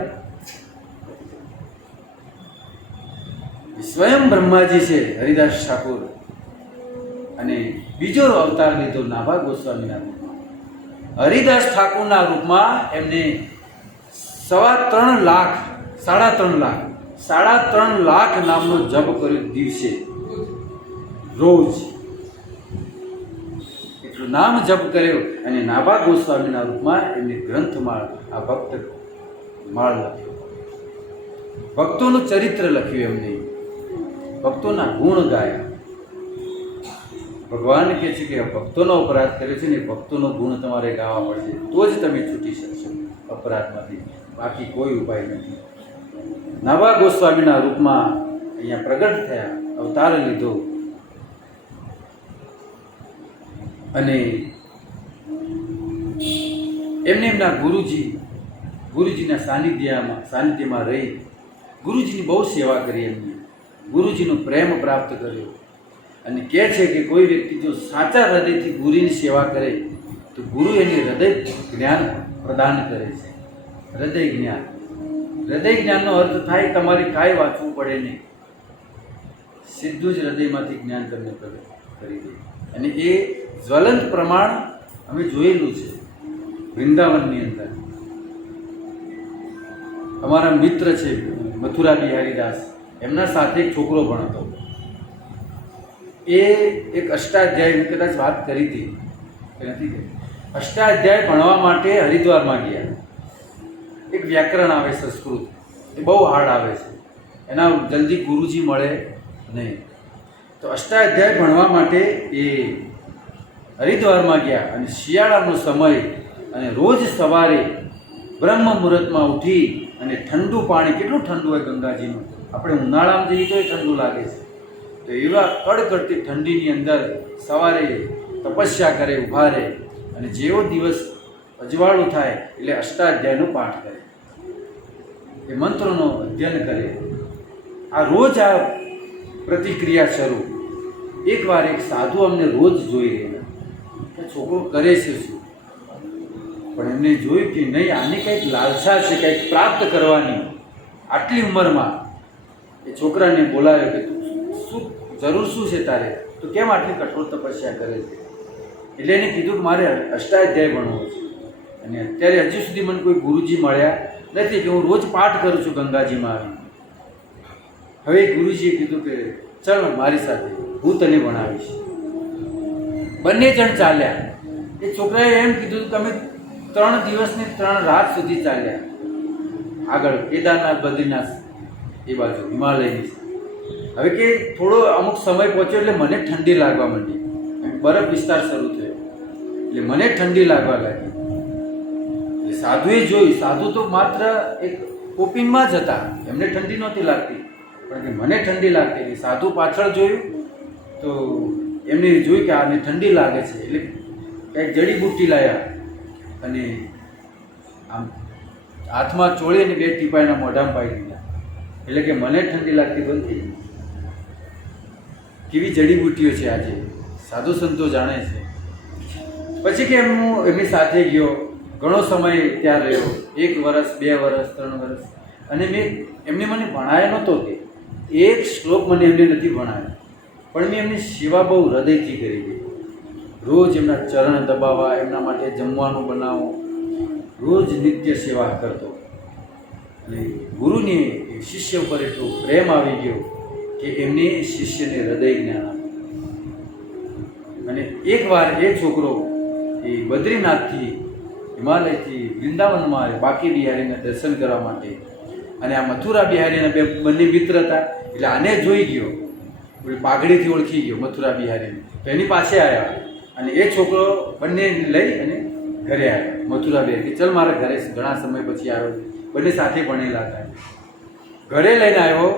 સ્વયં બ્રહ્માજી છે હરિદાસ ઠાકુર. અને બીજો અવતાર લીધો નાભા ગોસ્વામીના રૂપમાં. હરિદાસ ઠાકુરના રૂપમાં એમને 3.25 લાખ 3.5 લાખ નામનો જપ કર્યો દિવસે, રોજ એટલું નામ જપ કર્યો. અને નાભા ગોસ્વામીના રૂપમાં એમને ગ્રંથમાળ, આ ભક્ત માળ લખ્યો, ભક્તોનું ચરિત્ર લખ્યું, એમને ભક્તોના ગુણ ગાયા. ભગવાન કહે છે કે ભક્તોનો અપરાધ કર્યો છે ને, ભક્તોનો ગુણ તમારે ગાવા પડશે, તો જ તમે છૂટી શકશો અપરાધમાંથી, બાકી કોઈ ઉપાય નથી. નાભા ગોસ્વામીના રૂપમાં અહીંયા પ્રગટ થયા, અવતાર લીધો. અને એમને એમના ગુરુજીના સાનિધ્યમાં રહી ગુરુજીની બહુ સેવા કરી. એમને ગુરુજીનો પ્રેમ પ્રાપ્ત કર્યો. અને કહે છે કે કોઈ વ્યક્તિ જો સાચા હૃદયથી ગુરુની સેવા કરે તો ગુરુ એની હૃદય જ્ઞાન પ્રદાન કરે છે. હૃદય જ્ઞાનનો અર્થ થાય તમારે કાંઈ વાંચવું પડે નહીં, સીધું જ હૃદયમાંથી જ્ઞાન તમને કરી દે. અને એ જ્વલંત પ્રમાણ અમે જોયેલું છે વૃંદાવનની અંદર. અમારા મિત્ર છે મથુરા બિહારીદાસ, એમના સાથે એક છોકરો ભણતો. એ એક અષ્ટાધ્યાય કદાચ વાત કરી હતી કે નથી કરી. અષ્ટાધ્યાય ભણવા માટે હરિદ્વારમાં ગયા. એક વ્યાકરણ આવે સંસ્કૃત, એ બહુ હાર્ડ આવે છે, એના જલ્દી ગુરુજી મળે નહીં. તો અષ્ટાધ્યાય ભણવા માટે એ હરિદ્વારમાં ગયા. અને શિયાળાનો સમય, અને રોજ સવારે બ્રહ્મ મુહૂર્તમાં ઉઠી અને ઠંડુ પાણી, કેટલું ઠંડુ હોય ગંગાજીનું, આપણે ઉનાળામાં જઈએ તો એ ઠંડુ લાગે છે, તો એવા કડકડતી ઠંડીની અંદર સવારે તપસ્યા કરે, ઊભા રહે. અને જેવો દિવસ અજવાળું થાય એટલે અષ્ટાધ્યાયનો પાઠ કરે, એ મંત્રોનો અધ્યયન કરે. આ રોજ આ પ્રતિક્રિયા શરૂ. એકવાર એક સાધુ અમને રોજ જોઈ રહેલા કે છોકરો કરે છે શું, પણ એમને જોયું કે નહીં, આની કંઈક લાલસા છે, કંઈક પ્રાપ્ત કરવાની. આટલી ઉંમરમાં એ છોકરાને બોલાવ્યો કે તું શું જરૂર શું છે તારે, તો કેમ આટલી કઠોર તપસ્યા કરે છે? એટલે એને કીધું કે મારે અષ્ટાધ્યાય ભણવો છે. અને અત્યારે હજુ સુધી મને કોઈ ગુરુજી મળ્યા નથી કે હું રોજ પાઠ કરું છું ગંગાજીમાં આવીને. હવે ગુરુજીએ કીધું કે ચાલો મારી સાથે, હું તને ભણાવીશ. બંને જણ ચાલ્યા. એ છોકરાએ એમ કીધું કે અમે 3 દિવસની 3 રાત સુધી ચાલ્યા આગળ, કેદારનાથ, બદ્રીનાથ એ બાજુ હિમાલયની. હવે કે થોડો અમુક સમય પહોંચ્યો એટલે મને ઠંડી લાગવા માંડી, બરફ વિસ્તાર શરૂ થયો એટલે મને ઠંડી લાગવા લાગી. એટલે સાધુએ જોયું, સાધુ તો માત્ર એક કોપિંગમાં જ હતા, એમને ઠંડી નહોતી લાગતી, પણ કે મને ઠંડી લાગતી હતી. સાધુ પાછળ જોયું તો એમને જોયું કે આને ઠંડી લાગે છે, એટલે કંઈક જડીબુટ્ટી લાવ્યા અને આમ હાથમાં ચોળીને 2 ટીપા એના મોઢામાં પાડી દીધા. એટલે કે મને ઠંડી લાગતી બંધ થઈ ગઈ. કેવી જડીબુટ્ટીઓ છે આજે, સાધુ સંતો જાણે છે. પછી કે હું એમની સાથે ગયો, ઘણો સમય ત્યાં રહ્યો, 1 વર્ષ, 2 વર્ષ, 3 વર્ષ. અને એમને મને ભણાયો નહોતો, કે એક શ્લોક મને એમને નથી ભણાયો, પણ મેં એમની સેવા બહુ હૃદયથી કરી હતી. રોજ એમના ચરણ દબાવવા, એમના માટે જમવાનું બનાવો, રોજ નિત્ય સેવા કરતો. અને ગુરુની શિષ્ય ઉપર એટલો પ્રેમ આવી ગયો કે એમને શિષ્યને હૃદય જ્ઞાન આપ્યું. અને એકવાર એ છોકરો એ બદ્રીનાથથી, હિમાલયથી વૃંદાવનમાં આવે બાકી બિહારીના દર્શન કરવા માટે. અને આ મથુરા બિહારીના બંને મિત્ર હતા, એટલે આને જોઈ ગયો, પાઘડીથી ઓળખી ગયો મથુરા બિહારીને, તો એની પાસે આવ્યા. અને એ છોકરો બંને લઈ અને ઘરે આવ્યા. મથુરા બિહારી ચલ મારા ઘરે, ઘણા સમય પછી આવ્યો, બંને સાથે ભણેલા હતા. ઘરે લઈને આવ્યો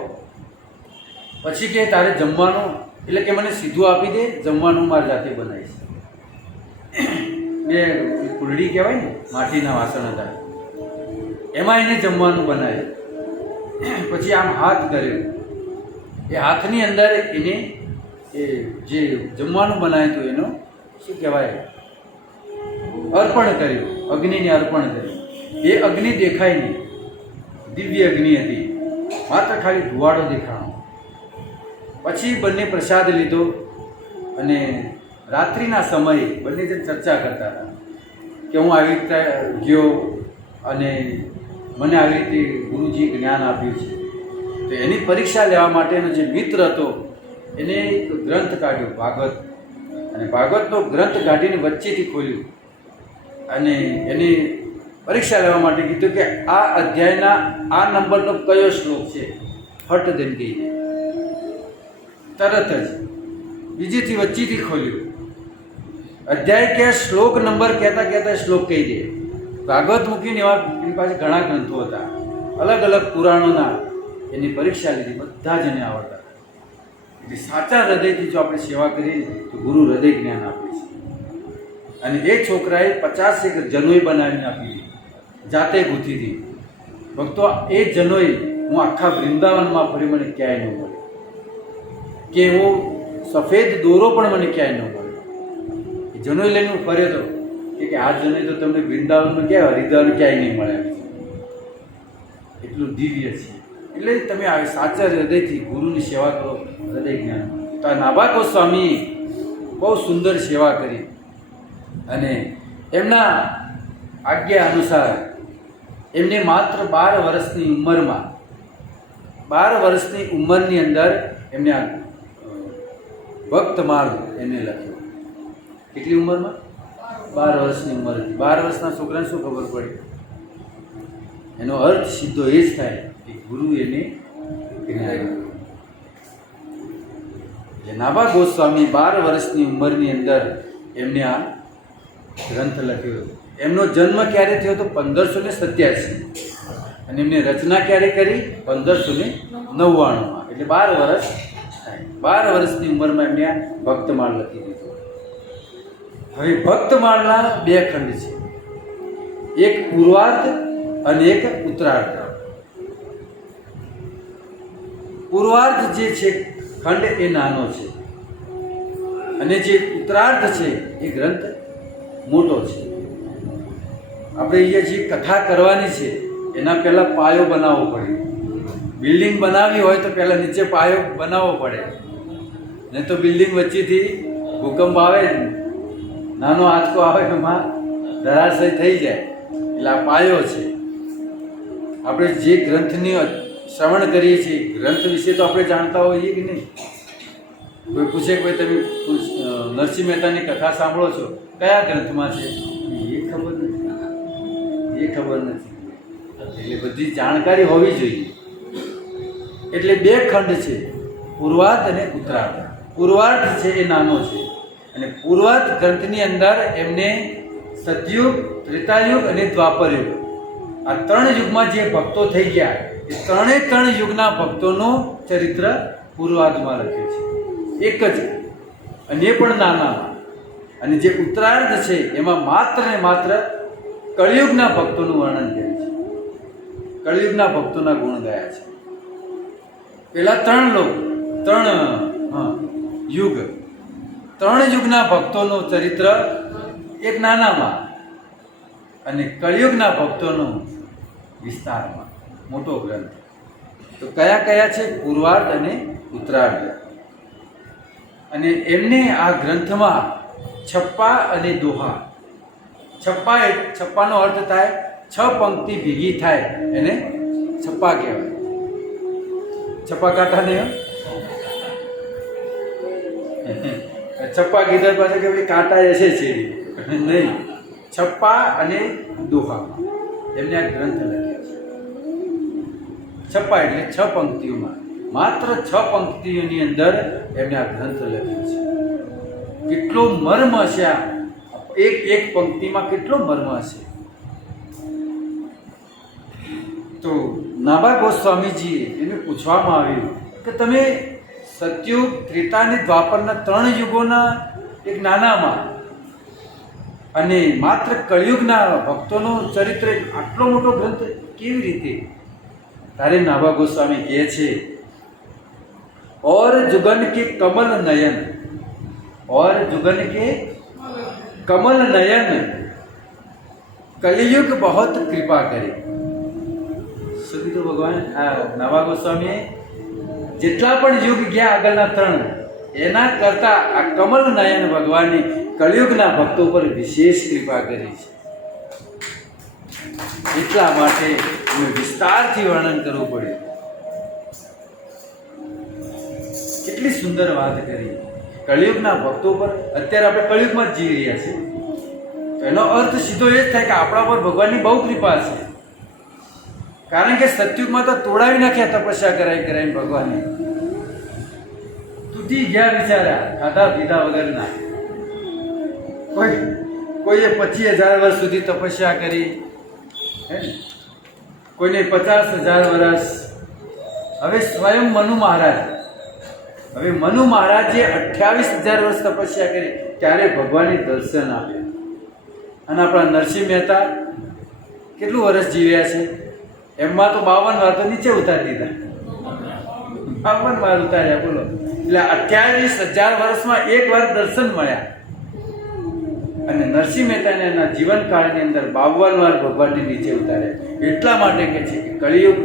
પછી કે તારે જમવાનું, એટલે કે મને સીધું આપી દે, જમવાનું મારી જાતે બનાવીશ. બે કુલડી કહેવાય ને, માટીના વાસણ હતા, એમાં એને જમવાનું બનાવ્યું. પછી આમ હાથ કર્યો, એ હાથની અંદર એને એ જે જમવાનું બનાવ્યું હતું એનો શું કહેવાય, અર્પણ કર્યું, અગ્નિને અર્પણ કર્યું. એ અગ્નિ દેખાય નહીં, દિવ્ય અગ્નિ હતી, માત્ર ખાલી ધુવાડો દેખાણો. પછી બંને પ્રસાદ લીધો અને રાત્રિના સમયે બંને જણ ચર્ચા કરતા હતા કે હું આવી રીતે ગયો અને મને આવી રીતે ગુરુજીએ જ્ઞાન આપ્યું છે. તો એની પરીક્ષા લેવા માટેનો જે મિત્ર હતો એને એક ગ્રંથ કાઢ્યો, ભાગવત, અને ભાગવતનો ગ્રંથ કાઢીને વચ્ચેથી ખોલ્યું અને એની પરીક્ષા લેવા માટે કીધું કે આ અધ્યાયના આ નંબરનો કયો શ્લોક છે. ફટ દઈને કહી દે, તરત જ બીજીથી વચ્ચેથી ખોલ્યું અધ્યાય કે શ્લોક નંબર કહેતા કહેતા શ્લોક કહી દે. ભાગવત મૂકીને એવા એની પાસે ઘણા ગ્રંથો હતા, અલગ અલગ પુરાણોના. એની પરીક્ષા લીધી, બધા જ એને આવડતા. એટલે સાચા હૃદયથી જો આપણે સેવા કરીએ તો ગુરુ હૃદય જ્ઞાન આપે છે. અને એ છોકરાએ 50 જનોઈ બનાવીને આપી, જાતે ગૂંથીથી. ભક્તો, એ જનોઈ હું આખા વૃંદાવનમાં ફરી મને ક્યાંય ન મળે, કે હું સફેદ દોરો પણ મને ક્યાંય ન મળે. એ જનોઈ લઈને હું ફર્યો હતો કે આ જનોઈ તો તમને વૃંદાવનમાં ક્યાં, હરિદ્વાર ક્યાંય નહીં મળે. એટલું દિવ્ય છે. એટલે તમે આ સાચા હૃદયથી ગુરુની સેવા કરો, હૃદય જ્ઞાન. તો આ નાભા ગોસ્વામી બહુ સુંદર સેવા કરી અને એમના આજ્ઞા અનુસાર એમને માત્ર 12 વર્ષની ઉંમરમાં, 12 વર્ષની ઉંમરની અંદર એમને આ ભક્તમાળ એમને લખ્યો. કેટલી ઉંમરમાં? 12 વર્ષની ઉંમર હતી. 12 વર્ષના છોકરાને શું ખબર પડી? એનો અર્થ સીધો એ જ થાય કે ગુરુ એને જ્ઞાન. નાભા ગોસ્વામી 12 વર્ષની ઉંમરની અંદર એમને આ ગ્રંથ લખ્યો. એમનો જન્મ ક્યારે થયો તો 1587, અને એમને રચના ક્યારે કરી? 1599. એટલે 12 વર્ષ થાય. 12 વર્ષની ઉંમરમાં એમને આ ભક્તમાળ લખી દીધો. હવે ભક્તમાળના 2 ખંડ છે, એક પૂર્વાર્ધ અને એક ઉત્તરાર્ધ. પૂર્વાર્ધ જે છે ખંડ એ નાનો છે, અને જે ઉત્તરાર્ધ છે એ ગ્રંથ મોટો છે. આપણે અહીંયા જે કથા કરવાની છે એના પહેલાં પાયો બનાવવો પડે. બિલ્ડિંગ બનાવવી હોય તો પહેલાં નીચે પાયો બનાવવો પડે, નહીં તો બિલ્ડિંગ વચ્ચેથી ભૂકંપ આવે, નાનો આંચકો આવે એમાં ધરાશય થઈ જાય. એટલે આ પાયો છે. આપણે જે ગ્રંથની શ્રવણ કરીએ છીએ, ગ્રંથ વિશે તો આપણે જાણતા હોઈએ કે નહીં? કોઈ પૂછે કે ભાઈ તમે નરસિંહ મહેતાની કથા સાંભળો છો, કયા ગ્રંથમાં છે? એ ખબર નથી, એ ખબર નથી. એટલે બધી જાણકારી હોવી જોઈએ. એટલે 2 ખંડ છે, પૂર્વાર્ધ અને ઉત્તરાર્ધ. પૂર્વાર્ધ છે એ નાનો છે, અને પૂર્વાર્ધ ગ્રંથની અંદર એમને સતયુગ, ત્રેતાયુગ અને દ્વાપર યુગ, આ 3 યુગમાં જે ભક્તો થઈ ગયા એ 3 યુગના ભક્તોનું ચરિત્ર પૂર્વાર્ધમાં લખ્યું છે, એક જ, અને એ પણ નાનામાં. અને જે ઉત્તરાર્ધ છે એમાં માત્ર ને માત્ર કળિયુગના ભક્તોનું વર્ણન કર્યું છે, કળિયુગના ભક્તોના ગુણ ગયા છે. પેલા 3 યુગ, 3 યુગના ભક્તોનું ચરિત્ર એક નાનામાં, અને કળિયુગના ભક્તોનું વિસ્તારમાં, મોટો ગ્રંથ. તો કયા કયા છે? પૂર્વાર્ધ અને ઉત્તરાર્ધ. અને એમને આ ગ્રંથમાં છપ્પા અને દોહા, છપ્પાનો અર્થ થાય 6 પંક્તિ ભેગી થાય એને છપ્પા કહેવાય. છપ્પા કાંટાને છપ્પા કીધા પાછા કે ભાઈ કાંટા હશે છે નહીં. છપ્પા અને દોહા એમને આ ગ્રંથ લખ્યા છે. છપ્પા એટલે 6 પંક્તિઓમાં, માત્ર 6 પંક્તિઓની અંદર એમને આ ગ્રંથ લખ્યો છે. કેટલો મર્મ હશે આ એક પંક્તિમાં, કેટલો મર્મ હશે. તો નાભા ગોસ્વામીજી એને પૂછવામાં આવ્યું કે તમે સતયુગ, ત્રેતા અને દ્વાપરના 3 યુગોના એક નાનામાં અને માત્ર કળિયુગના ભક્તોનો ચરિત્ર આટલો મોટો ગ્રંથ કેવી રીતે? તારે નાભા ગોસ્વામી કહે છે, और जुगन के कमल नयन, और जुगन के कमल नयन कलियुग बहुत कृपा करे. શું કીધું ભગવાન? નાભા ગોસ્વામીએ જેટલા પણ યુગ ગયા આગળના 3 એના કરતા આ કમલ નયન ભગવાનની કલિયુગના ભક્તો પર વિશેષ કૃપા કરી છે. એટલા માટે અમે વિસ્તારથી વર્ણન કરવું પડ્યું. કેટલી સુંદર વાત કરી કળિયુગના ભક્તો પર. અત્યારે આપણે કળિયુગમાં જ જીવી રહ્યા છીએ, તો એનો અર્થ સીધો એ જ થાય કે આપણા પર ભગવાનની બહુ કૃપા છે. કારણ કે સતયુગમાં તો તોડાવી નાખ્યા તપસ્યા કરાય ભગવાને. તૂટી ગયા બિચારા, ખાધા પીધા વગરના. કોઈએ 25,000 વર્ષ સુધી તપસ્યા કરી, કોઈને 50,000 વર્ષ. હવે સ્વયં મનુ મહારાજે 28,000 વર્ષ તપસ્યા કરી ત્યારે ભગવાનને દર્શન આપ્યા. અને આપણા નરસિંહ મહેતા કેટલું વર્ષ જીવ્યા છે? એમાં તો 52 વાર તો નીચે ઉતારી દીધા. 52 વાર ઉતાર્યા, બોલો. એટલે 28,000 વર્ષમાં એક વાર દર્શન મળ્યા. અને નરસિંહ મહેતાને એના જીવનકાળની અંદર 52 વાર ભગવાનને નીચે ઉતાર્યા. એટલા માટે કહે છે કે કળિયુગ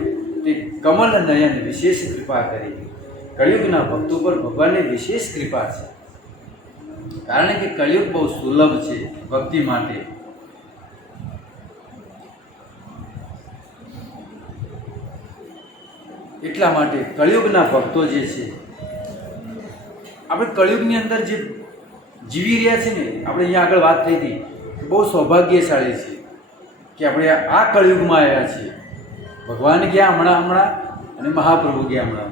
તે કમલ નયન વિશેષ કૃપા કરી. કળિયુગના ભક્તો પર ભગવાનની વિશેષ કૃપા છે. કારણ કે કળિયુગ બહુ સુલભ છે ભક્તિ માટે. એટલા માટે કળિયુગના ભક્તો જે છે, આપણે કળિયુગની અંદર જે જીવી રહ્યા છે ને, આપણે અહીંયા આગળ વાત થઈ હતી, બહુ સૌભાગ્યશાળી છે કે આપણે આ કળિયુગમાં આવ્યા છીએ. ભગવાન ગયા હમણાં અને મહાપ્રભુ ગયા હમણાં.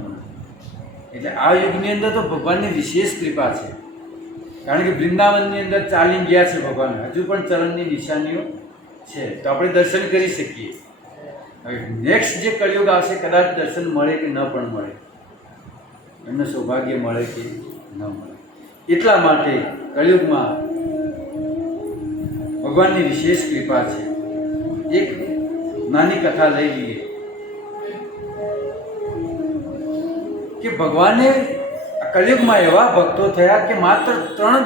એટલે આ યુગની અંદર તો ભગવાનની વિશેષ કૃપા છે. કારણ કે વૃંદાવનની અંદર ચાલી ગયા છે ભગવાન, હજુ પણ ચરણની નિશાનીઓ છે, તો આપણે દર્શન કરી શકીએ. હવે નેક્સ્ટ જે કળિયુગ આવશે, કદાચ દર્શન મળે કે ન પણ મળે, એમને સૌભાગ્ય મળે કે ન મળે. એટલા માટે કળિયુગમાં ભગવાનની વિશેષ કૃપા છે. એક નાની કથા લઈ લઈએ કે ભગવાને કળિયુગમાં એવા ભક્તો થયા કે માત્ર 3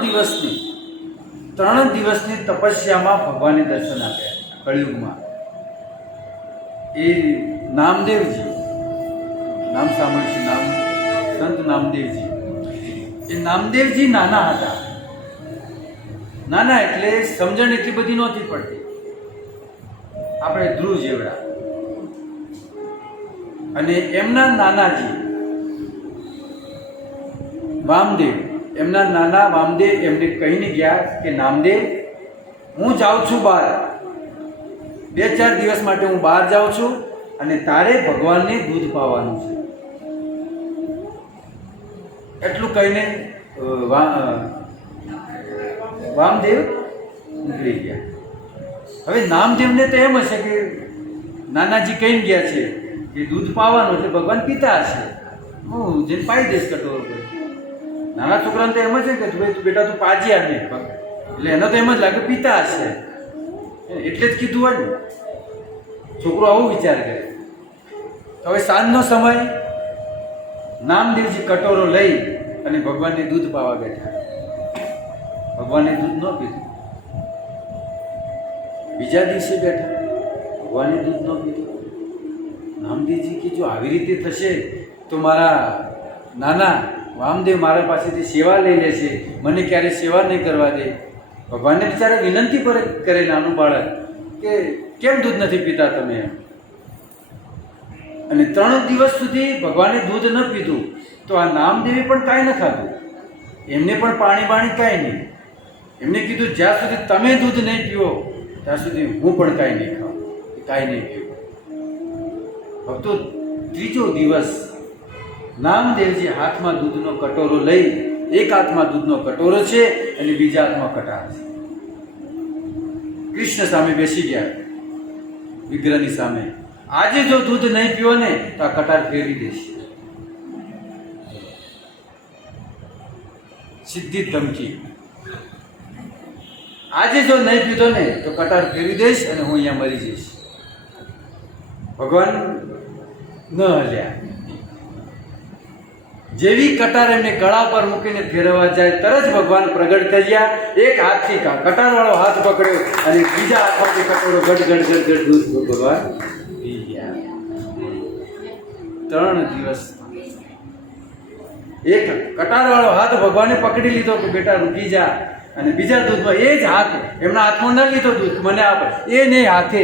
દિવસની તપસ્યામાં ભગવાને દર્શન આપ્યા. કળિયુગમાં એ નામદેવજી, નામ સાંભળ્યું છે? સંત નામદેવજી. એ નામદેવજી નાના હતા. નાના એટલે સમજણ એટલી બધી નહોતી પડતી, આપણે ધ્રુવ જેવડા. અને એમના નાનાજી વામદેવ, એમના નાના વામદેવ એમને કહીને ગયા કે નામદેવ, હું જાઉં છું બહાર, 2-4 દિવસ માટે હું બહાર જાઉં છું અને તારે ભગવાનને દૂધ પાવાનું છે. એટલું કહીને વામદેવ નીકળી ગયા. હવે નામદેવને તો એમ હશે કે નાનાજી કહીને ગયા છે કે દૂધ પાવાનું, એટલે ભગવાન પીતા હશે, હું જેને પાઈ દઈશ કટોરો કરી. નાના છોકરાને તો એમ જ છે કે ભાઈ તું બેટા તું પાજી આને, એટલે એનો તો એમ જ લાગે પીતા હશે, એટલે જ કીધું હોય ને. છોકરો આવું વિચાર કરે. હવે સાંજનો સમય, નામદેવજી કટોરો લઈ અને ભગવાનને દૂધ પાવા બેઠા. ભગવાનને દૂધ ન પીધું. બીજા દિવસે બેઠા, ભગવાનને દૂધ ન પીધું. નામદેવજી કે જો આવી રીતે થશે તો મારા નાના વામદેવ મારા પાસેથી સેવા લઈ લે છે, મને ક્યારે સેવા નહીં કરવા દે. ભગવાનને બિચારા વિનંતી કરે નાનું બાળક કે કેમ દૂધ નથી પીતા તમે એમ. અને 3 દિવસ સુધી ભગવાને દૂધ ન પીધું તો આ નામદેવે પણ કાંઈ ન ખાધું, એમને પણ પાણી કાંઈ નહીં. એમને કીધું જ્યાં સુધી તમે દૂધ નહીં પીવો ત્યાં સુધી હું પણ કાંઈ નહીં ખાઉં, કાંઈ નહીં પીવું. ભક્તો, 3જો દિવસ નામદેવજી હાથમાં દૂધનો કટોરો લઈ, એક હાથમાં દૂધનો કટોરો છે અને બીજા હાથમાં કટાર છે. કૃષ્ણ સામે બેસી ગયા, વિગ્રહની સામે. આજે જો દૂધ નહીં પીવો ને તો આ કટાર ફેરવી દેશે. સીધી ધમકી. આજે જો નહીં પીધો ને તો કટાર ફેરવી દઈશ અને હું અહીંયા મરી જઈશ. ભગવાન ન હલ્યા. જેવી કટાર એમને ગળા પર મૂકીને ફેરવવા જાય તરત જ ભગવાન પ્રગટ થઈ ગયા. એક હાથથી કટારવાળો હાથ પકડ્યો અને બીજા હાથમાંથી કટોરો ગડ ગડ ગડ ગડ દૂધ ભગવાન પી ગયા. 3 દિવસ એક કટારવાળો હાથ ભગવાને પકડી લીધો કે બેટા રૂકી જા, અને બીજા દૂધમાં એ જ હાથ એમના હાથમાં ન લીધો દૂધ મને આપ, એ નહીં હાથે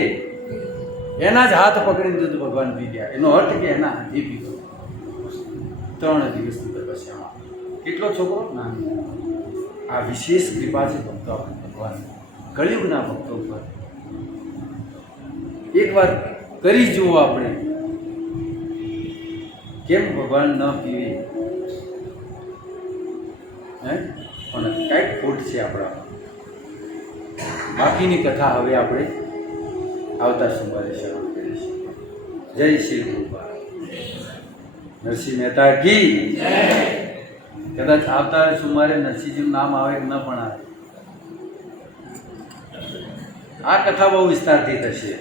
એના જ હાથ પકડીને દૂધ ભગવાન પી ગયા. એનો અર્થ કે એના હાથે પીધો. 3 દિવસની તપસ્યામાં કેટલો છોકરો ના. આ વિશેષ કૃપા છે ભક્તો ભગવાન કળિયુગના ભક્તો ઉપર. એક વાર કરી જુઓ આપણે કેમ ભગવાન ન પીવે. પણ કંઈક ખોટ છે આપણા. બાકીની કથા હવે આપણે આવતા સોમવારે શરૂ કરીશું. જય શ્રી કૃપા. નરસિંહ મહેતા કી. કદાચ આવતા સોમવારે નરસિંહજીનું નામ આવે કે ન પણ આવે. આ કથા બહુ વિસ્તારથી થશે.